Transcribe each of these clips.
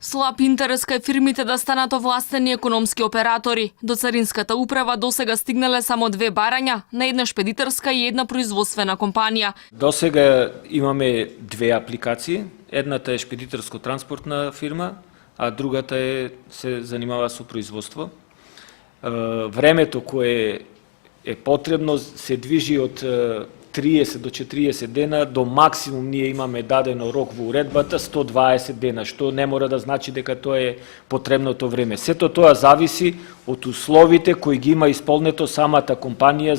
Слаб интерес кај фирмите да станат овластени економски оператори. До Царинската управа досега стигнале само 2 барања на една шпедитерска и една производствена компанија. Досега имаме 2 апликации. Едната е шпедитерско-транспортна фирма, а другата се занимава со производство. Времето кое е потребно се движи од 30 до 40 дена, до максимум ние имаме дадено рок во уредбата 120 дена, што не мора да значи дека тоа е потребното време. Сето тоа зависи од условите кои ги има исполнето самата компанија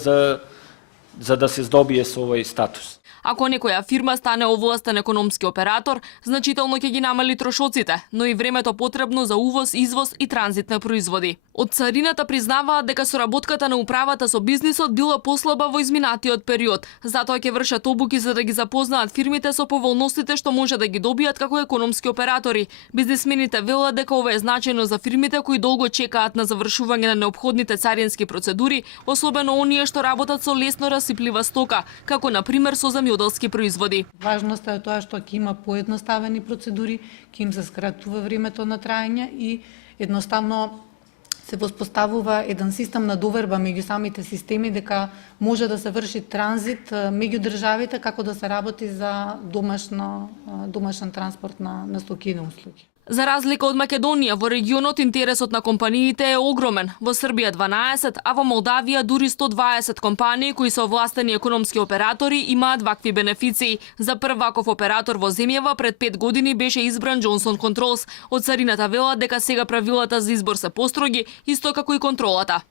за да се здобие со овој статус. Ако некоја фирма стане овластен економски оператор, значително ќе ги намали трошоците, но и времето потребно за увоз, извоз и транзит на производи. Од царината признаваат дека соработката на управата со бизнисот била послаба во изминатиот период, затоа ќе вршат обуки за да ги запознаат фирмите со поволностите што може да ги добијат како економски оператори. Бизнисмените велат дека ова е значајно за фирмите кои долго чекаат на завршување на неопходните царински процедури, особено оние што работат со лесно расиплива стока, како на пример со земјоделски производи. Важноста е тоа што ќе има поедноставени процедури, ќе им се скратува времето на траење и едноставно се воспоставува еден систем на доверба меѓу самите системи дека може да се врши транзит меѓу државите како да се работи за домашен транспорт на стоки и услуги. За разлика од Македонија, во регионот интересот на компаниите е огромен. Во Србија 12, а во Молдавија дури 120 компании кои се овластени економски оператори имаат вакви бенефиции. За прв ваков оператор во земјава пред 5 години беше избран Johnson Controls. Од царината велат дека сега правилата за избор се построги, исто како и контролата.